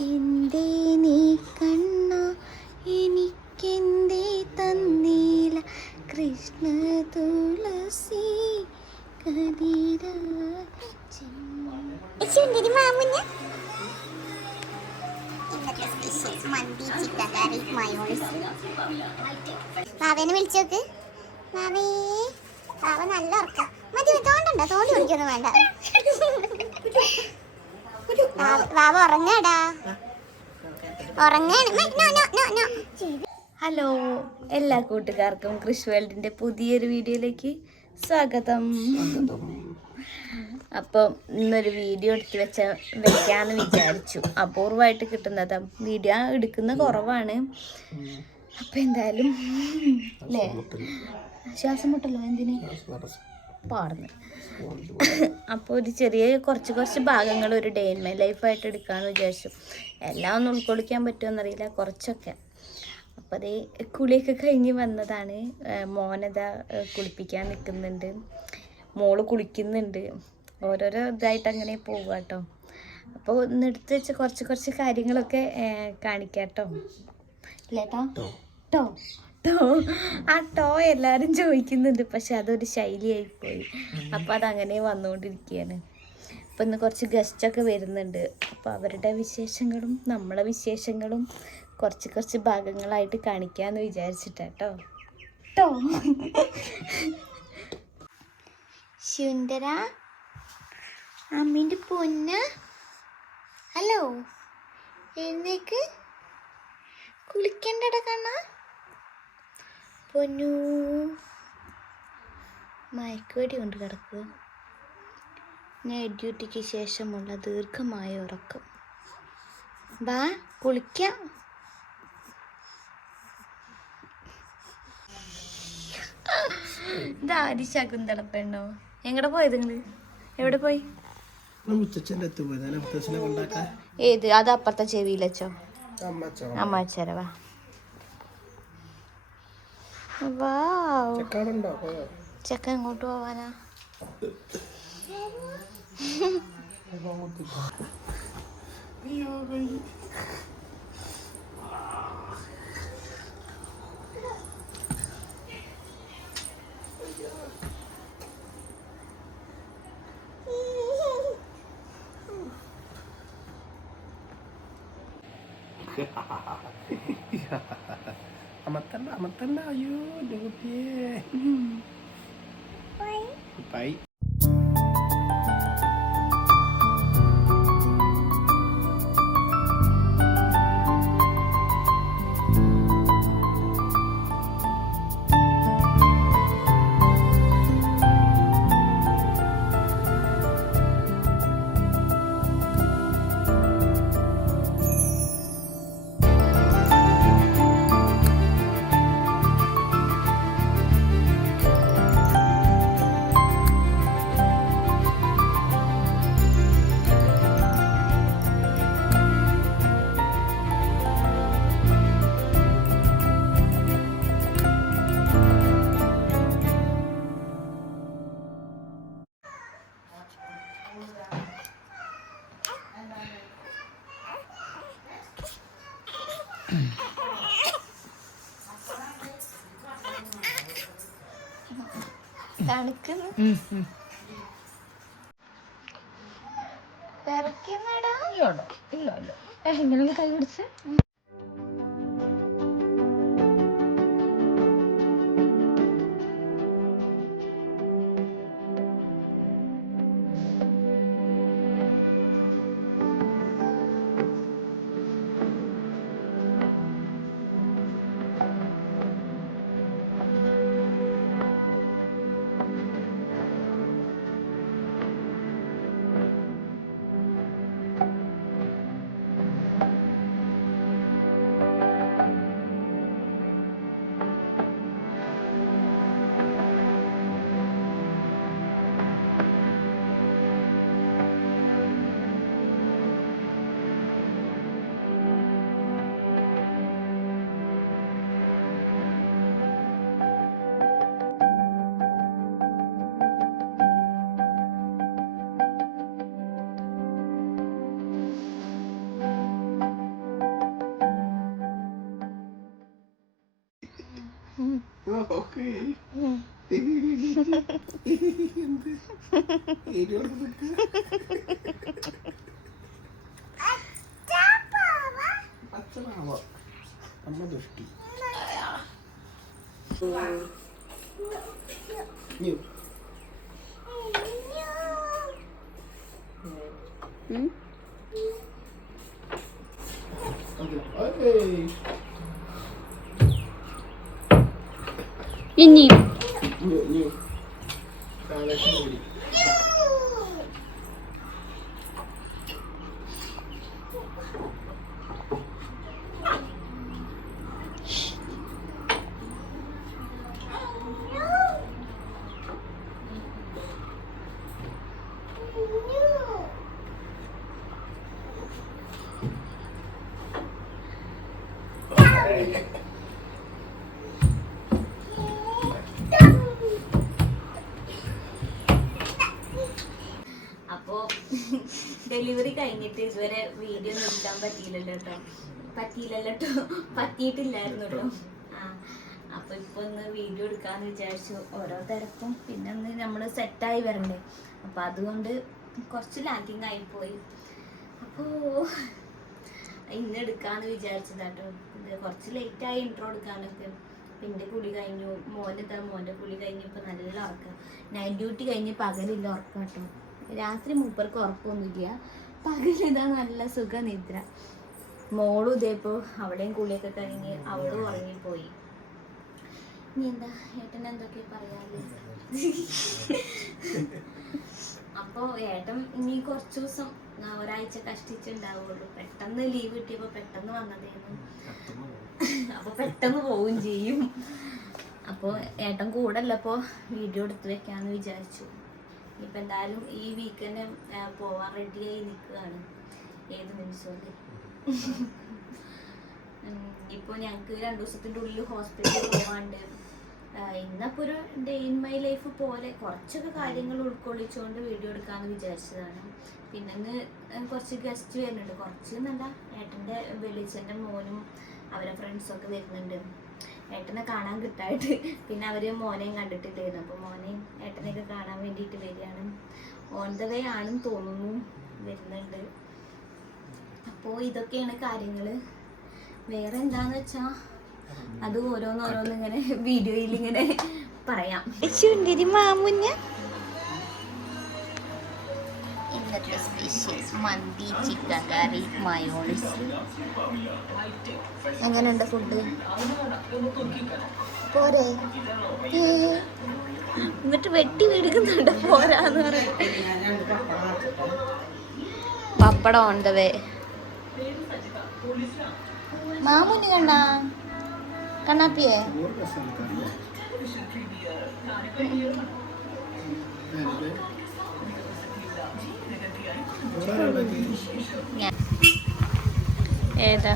എന്തേ നീ കണ്ണ? എനിക്കെന്തേ തന്നീല? കൃഷ്ണ തുളസി കതിര ബാവേനെ വിളിച്ചോക്ക് ബാവേ ബാവ നല്ല ഉറക്കാം. മതി തോണ്ടണ്ട തോണ്ടി കുടിക്കൊന്നും വേണ്ട. ഹലോ എല്ലാ കൂട്ടുകാർക്കും കൃഷി വേൾഡിന്റെ പുതിയൊരു വീഡിയോയിലേക്ക് സ്വാഗതം. അപ്പം ഇന്നൊരു വീഡിയോ എടുത്ത് വെച്ച വെക്കാന്ന് വിചാരിച്ചു. അപൂർവമായിട്ട് കിട്ടുന്നത് വീഡിയോ എടുക്കുന്ന കുറവാണ്. അപ്പം എന്തായാലും ശ്വാസം മുട്ടല്ലോ എന്തിന്? പാടുന്നു അപ്പോൾ ഒരു ചെറിയ കുറച്ച് കുറച്ച് ഭാഗങ്ങൾ ഒരു ഡേ ഇൻ മൈ ലൈഫായിട്ട് എടുക്കാമെന്ന് വിചാരിച്ചു. എല്ലാം ഒന്നും ഉൾക്കൊള്ളിക്കാൻ പറ്റുമെന്നറിയില്ല കുറച്ചൊക്കെ. അപ്പോൾ അതേ കുളിയൊക്കെ കഴിഞ്ഞ് വന്നതാണ്. മോനത കുളിപ്പിക്കാൻ നിൽക്കുന്നുണ്ട് മോൾ കുളിക്കുന്നുണ്ട്. ഓരോരോ ഇതായിട്ട് അങ്ങനെ പോവുക കേട്ടോ അപ്പോൾ ഒന്ന് എടുത്ത് വെച്ച് കുറച്ച് കുറച്ച് കാര്യങ്ങളൊക്കെ കാണിക്കാം കേട്ടോ ഇല്ലേട്ടോ ടോ ടോ ആ ടോ എല്ലാവരും ചോദിക്കുന്നുണ്ട് പക്ഷെ അതൊരു ശൈലിയായി പോയി അപ്പോൾ അതങ്ങനെ വന്നുകൊണ്ടിരിക്കുകയാണ്. ഇപ്പൊ ഇന്ന് കുറച്ച് ഗസ്റ്റ് ഒക്കെ വരുന്നുണ്ട്. അപ്പോൾ അവരുടെ വിശേഷങ്ങളും നമ്മളെ വിശേഷങ്ങളും കുറച്ച് കുറച്ച് ഭാഗങ്ങളായിട്ട് കാണിക്കാമെന്ന് വിചാരിച്ചിട്ടാട്ടോ ട്ടോ. സുന്ദര അമ്മീന്റെ പൊന്ന്. ഹലോ എന്നേക്ക് കുളിക്കണ്ടട കണ്ണ. പൊന്നു. മയക്കുവടി കൊണ്ട് കിടക്കുക നൈറ്റ് ഡ്യൂട്ടിക്ക് ശേഷമുള്ള ദീർഘമായ ഉറക്കം. വാ കുളിക്കാം. ഇതാരി ശകുന്തളപ്പെണ്ണോ എങ്ങടെ പോയത് നിങ്ങൾ എവിടെ പോയി? ഏത്? അത് അപ്പുറത്തെ ചെവിയിലച്ചോ? അമ്മച്ചോ അമ്മാച്ചര ഇങ്ങോട്ട് പോവാനാ? ചെക്കാടുണ്ടോ amat lah amat lah you. Dengan bye bye ഇല്ല ഇല്ല എങ്ങനെ കൈ പിടിച്ച്. എന്ത് ഏരിയോട് നിൽക്കുക പച്ചമാവ അമ്മ ദുഷ്ടി ന്യൂ ഓക്കെ ഇനി ന്യൂ ന്യൂ കാലക്ഷൻ കൂടി അപ്പോ ഡെലിവറി കഴിഞ്ഞിട്ട് ഇതുവരെ വീഡിയോ ഒന്നും എടുക്കാൻ പറ്റിയില്ലല്ലോ കേട്ടോ പറ്റിയില്ലല്ലോ കേട്ടോ പറ്റിയിട്ടില്ലായിരുന്നു കേട്ടോ ആ അപ്പൊ ഇപ്പൊ ഒന്ന് വീഡിയോ എടുക്കാന്ന് വിചാരിച്ചു. ഓരോ തിരക്കും. പിന്നെ ഒന്ന് നമ്മൾ സെറ്റായി വരണ്ടേ. അപ്പൊ അതുകൊണ്ട് കുറച്ച് ലാഗിങ് ആയിപ്പോയി അപ്പോ ഇന്ന് എടുക്കാന്ന് വിചാരിച്ചതാട്ടോ ഇത് കുറച്ച് ലേറ്റ് ആയി ഇൻട്രോ എടുക്കാനൊക്കെ. പിന്നെ കുളി കഴിഞ്ഞു. മോന്റെ മോന്റെ കുളി കഴിഞ്ഞപ്പോൾ നല്ല ഉറക്കം. നൈറ്റ് ഡ്യൂട്ടി കഴിഞ്ഞ് പകലില്ല ഉറക്കം കേട്ടോ രാത്രി മൂപ്പർക്ക് ഉറപ്പൊന്നുമില്ല. പകലിതാ നല്ല സുഖനിദ്ര. മോളും ഇതേപ്പോ അവിടെയും കുളിയൊക്കെ കഴിഞ്ഞ് അവളും ഉറങ്ങിപ്പോയി. ഇനി എന്താ? ഏട്ടൻ എന്തൊക്കെ പറയാൽ? അപ്പോ ഏട്ടൻ ഇനി കുറച്ച് ദിവസം ഒരാഴ്ച കഷ്ടിച്ചുണ്ടാവുള്ളൂ. പെട്ടെന്ന് ലീവ് കിട്ടിയപ്പോ പെട്ടെന്ന് വന്നതേന്നു. അപ്പൊ പെട്ടെന്ന് പോവും ചെയ്യും. അപ്പൊ ഏട്ടൻ കൂടെ അല്ലപ്പോ വീഡിയോ എടുത്ത് വെക്കാന്ന് വിചാരിച്ചു. ഇപ്പൊ എന്തായാലും ഈ വീക്കെൻഡ് പോവാൻ റെഡിയായി നിൽക്കുകയാണ് ഏത് നിമിഷം ഇപ്പോൾ ഞങ്ങൾക്ക് രണ്ട് ദിവസത്തിന്റെ ഉള്ളിൽ ഹോസ്പിറ്റലിൽ പോവാണ്ട്. ഇന്നപ്പോ ഒരു ഡേ ഇൻ മൈ ലൈഫ് പോലെ കുറച്ചൊക്കെ കാര്യങ്ങൾ ഉൾക്കൊള്ളിച്ചുകൊണ്ട് വീഡിയോ എടുക്കാമെന്ന് വിചാരിച്ചതാണ്. പിന്നെ കുറച്ച് ഗസ്റ്റ് വരുന്നുണ്ട്. കുറച്ച് എന്നല്ല ഏട്ടന്റെ വെളിച്ചന്റെ മോനും അവരെ ഫ്രണ്ട്സൊക്കെ വരുന്നുണ്ട്. ഏട്ടനെ കാണാൻ കിട്ടായിട്ട്. പിന്നെ അവർ മോനെയും കണ്ടിട്ടില്ലായിരുന്നു. അപ്പോൾ മോനെയും ഏട്ടനെയൊക്കെ കാണാൻ വേണ്ടിയിട്ട് വരികയാണ്. ഓൺ ദ വേ ആണെന്ന് തോന്നുന്നു വരുന്നുണ്ട്. അപ്പോൾ ഇതൊക്കെയാണ് കാര്യങ്ങൾ വേറെ എന്താന്ന് വെച്ചാ അത് ഓരോന്നോരോന്ന് ഇങ്ങനെ വീഡിയോയിൽ ഇങ്ങനെ പറയാം. ചുണ്ടിരി മാമുഞ്ഞ. ഇന്നത്തെ special mandi chicken curry mayonnaise എങ്ങനെയുണ്ട് ഫുഡ് പോരെ. എന്നിട്ട് വെട്ടി വെടുക്കുന്നുണ്ട് പോരാന്ന് പറഞ്ഞിട്ട്. പപ്പടം ഓൺ ദ വേ മാമുന് കണ്ട? കണ്ണാപ്പിയേ? ഏതാ?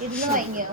ഇരുന്ന് വാങ്ങിയോ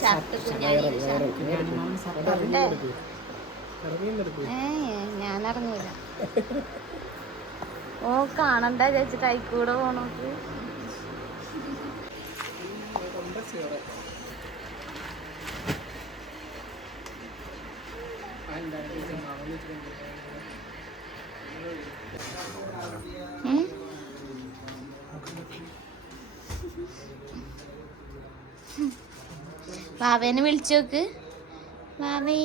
ഷർട്ട് കുഞ്ഞാണി ഇറങ്ങിയെടുക്കും ഏ ഞാൻ ഞാനറിഞ്ഞില്ല. ഓ കാണണ്ട ചേച്ചി കൈക്കൂടെ പോണോക്ക്. ഉം? വാവേനെ വിളിച്ചു നോക്ക്. വാവേ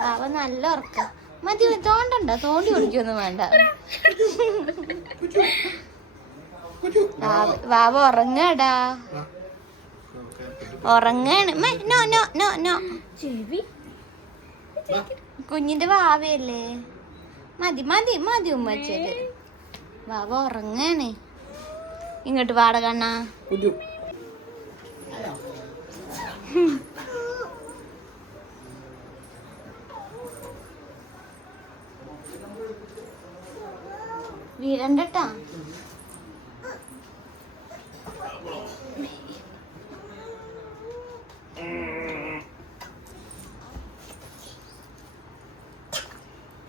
വാവ നല്ല ഉറക്ക. മതി തോണ്ടണ്ട തോണ്ടി കുടിക്കൊന്നും വേണ്ട. വാവ- ഉറങ്ങാടാ. ഉറങ്ങാണ്. No no no no. ചെവി? കുഞ്ഞിന്റെ വാവയല്ലേ? മതി മതി മതി ഉമ്മച്ചേര് വാവ ഉറങ്ങാണ്. ഇങ്ങോട്ട് വാട കണ്ണാ. വീരണ്ടട്ടാ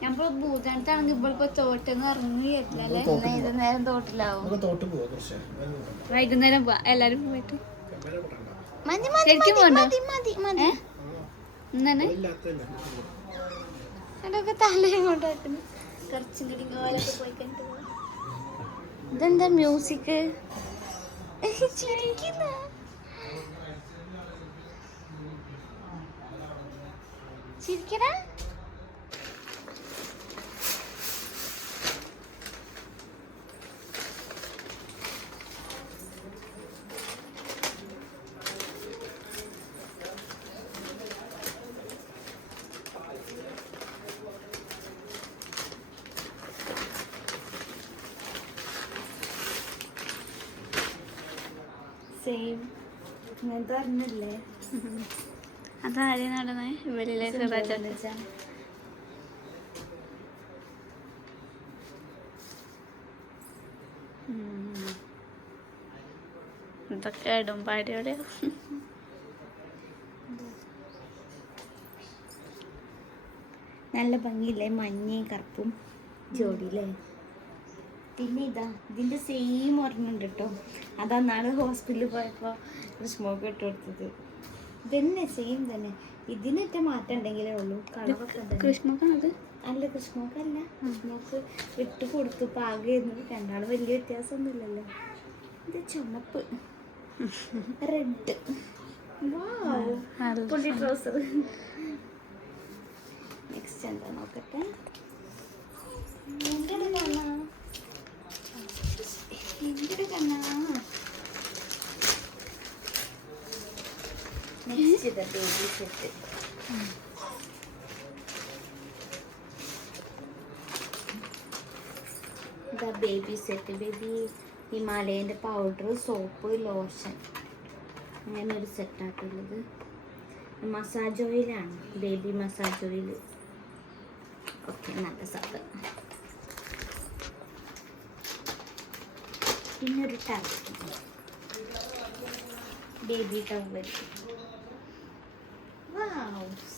ഞമ്മൾ ഇവളിപ്പോ ഇറങ്ങി വരില്ലല്ലേ തോട്ടിലാവും. തോട്ട് പോവാം കുറച്ച് വൈകുന്നേരം പോവാ. എല്ലാരും പോയിട്ട്. ക്യാമറ കൂട്ടണ്ട മതി. മതി ശരിക്കും മതി മതി മതി ഇന്നെ അതൊക്കെ കുറച്ചും കൂടി പോയി കണ്ടു. ഇതെന്താ മ്യൂസിക് ചിരിക്കുന്ന. ചിരിക്കടാ. സെയിം പറഞ്ഞില്ലേ നടന്നേ. ഇതൊക്കെ ഇടും പാടിയോടെ. നല്ല ഭംഗിയില്ലേ? മഞ്ഞയും കറുപ്പും ജോഡിയില്ലേ? പിന്നെ ഇതാ ഇതിന്റെ സെയിം ഒരെണ്ണുണ്ട് കേട്ടോ അതാ നാളെ ഹോസ്പിറ്റലിൽ പോയപ്പോൾ സ്മോക്ക് ഇട്ട് കൊടുത്തത്. ഇതന്നെ സെയിം തന്നെ. ഇതിനൊക്കെ മാറ്റം ഉണ്ടെങ്കിലേ ഉള്ളൂ. കളറൊക്കെ. കൃഷ്ണക്കാണത്? അല്ല കൃഷ്ണക്കല്ല. അല്ല കൃഷ്ണമോക്ക് ഇട്ട് കൊടുത്തു. പാകമായിരുന്നു രണ്ടാളും. വലിയ വ്യത്യാസമൊന്നുമില്ലല്ലോ. ഇത് ചുമപ്പ്. റെഡ് പുള്ളി ട്രൗസർ നെക്സ്റ്റ് എന്താ നോക്കട്ടെ? എന്റെ കണ്ണാ next baby set baby set baby ഹിമാലയന്റെ powder soap lotion അങ്ങനെ ഒരു മസാജ് ഓയിലാണ് ബേബി മസാജ് ഓയിൽ ഓക്കെ നല്ല സാധനം പിന്നെ ഒരു ടവൽ ബേബി ടവൽ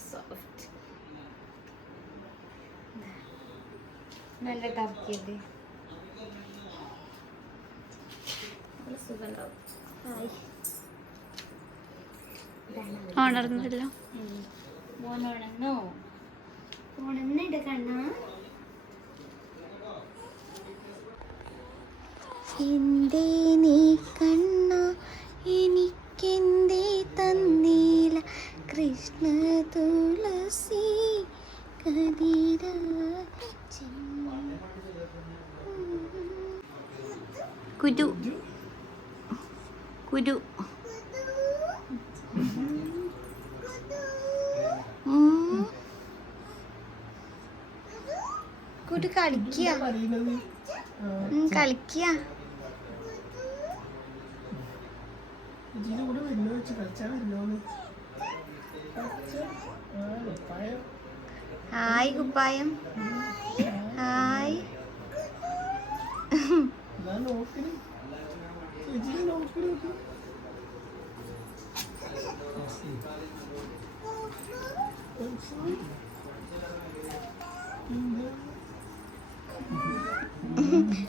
സോഫ്റ്റ് നല്ല ടർക്കിയല്ലേ നല്ല സുഖമുണ്ടാവും. ഹായ് ഉണർന്നല്ലോ ഓണെന്നിട കണ്ണ എന്തേ നീ കണ്ണ എനിക്കെന്തേ തന്നീല? കൃഷ്ണ തുളസി കതിര കുരു. കുരു. കുരു കളിക്കുക കളിക്കുക വരുന്നോന്ന് ആ ഉപ്പായം ഹായ് കുപ്പായം. ഹായ്.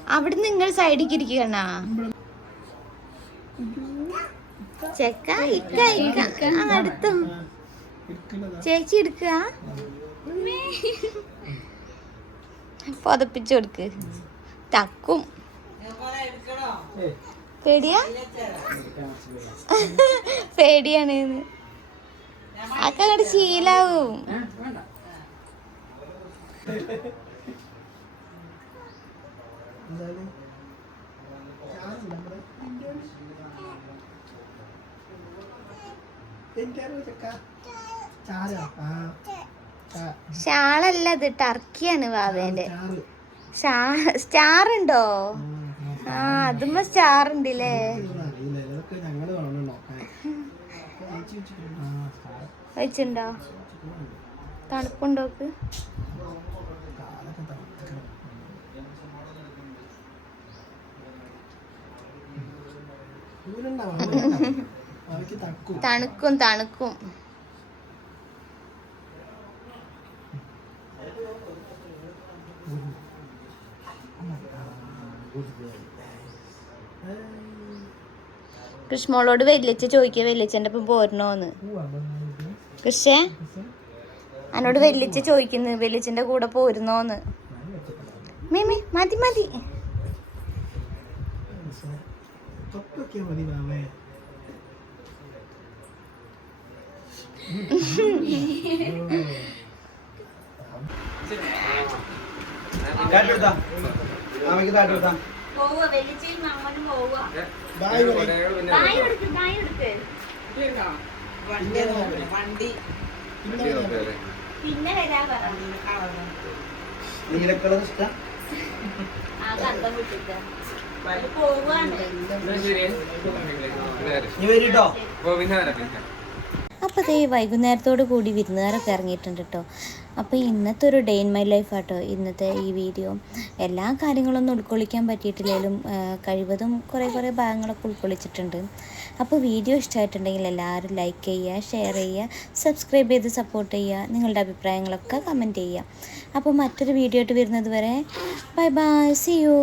അവിടുന്ന് നിങ്ങൾ സൈഡിലേക്ക് ഇരിക്കണ ചെക്ക ഇക്ക ഇക്ക അടുത്തു. ചേച്ചി എടുക്കുക. പതപ്പിച്ചു കൊടുക്ക്. തക്കും. പേടിയാ? പേടിയാണ് അക്ക അങ്ങോട്ട് ശീലാവും. എന്താണ് ഷാളല്ല ഇത് ടർക്കിയാണ് ബാബേന്റെ സ്റ്റാർ ഉണ്ടോ. ആ അതുമ്പോ സ്റ്റാർ ഉണ്ടല്ലേ വെച്ചിണ്ടോ. തണുപ്പുണ്ടോക്ക് കാലൊക്കെ തണുക്കും. തണുക്കും കൃഷ്ണമോളോട് വെല്ലിച്ച ചോദിക്കുക വെല്ലച്ചന്റെ ഒപ്പം പോരണോന്ന്. കൃഷേ എന്നോട് വെല്ലിച്ച ചോദിക്കുന്നു വെല്ലിച്ചന്റെ കൂടെ പോരുന്നോന്ന്. മീമി മതി മതി. പറയ്. പിന്നെ വരാ നീലക്കളർ ഇഷ്ടം? ആ കണ്ടം വിട്ടിട്ട്. പോവാണ് നീ വരിട്ടോ അപ്പോൾ അതേ വൈകുന്നേരത്തോട് കൂടി വിരുന്നുകാരൊക്കെ ഇറങ്ങിയിട്ടുണ്ട് കേട്ടോ അപ്പോൾ ഇന്നത്തെ ഒരു ഡേ ഇൻ മൈ ലൈഫ് ആട്ടോ ഇന്നത്തെ ഈ വീഡിയോ എല്ലാ കാര്യങ്ങളൊന്നും ഉൾക്കൊള്ളിക്കാൻ പറ്റിയിട്ടില്ലെങ്കിലും കഴിവതും കുറേ കുറേ ഭാഗങ്ങളൊക്കെ ഉൾക്കൊള്ളിച്ചിട്ടുണ്ട്. അപ്പോൾ വീഡിയോ ഇഷ്ടമായിട്ടുണ്ടെങ്കിൽ എല്ലാവരും ലൈക്ക് ചെയ്യുക ഷെയർ ചെയ്യുക സബ്സ്ക്രൈബ് ചെയ്ത് സപ്പോർട്ട് ചെയ്യുക നിങ്ങളുടെ അഭിപ്രായങ്ങളൊക്കെ കമന്റ് ചെയ്യുക. അപ്പോൾ മറ്റൊരു വീഡിയോ ആയിട്ട് വരുന്നത് വരെ ബൈ ബൈ സി യു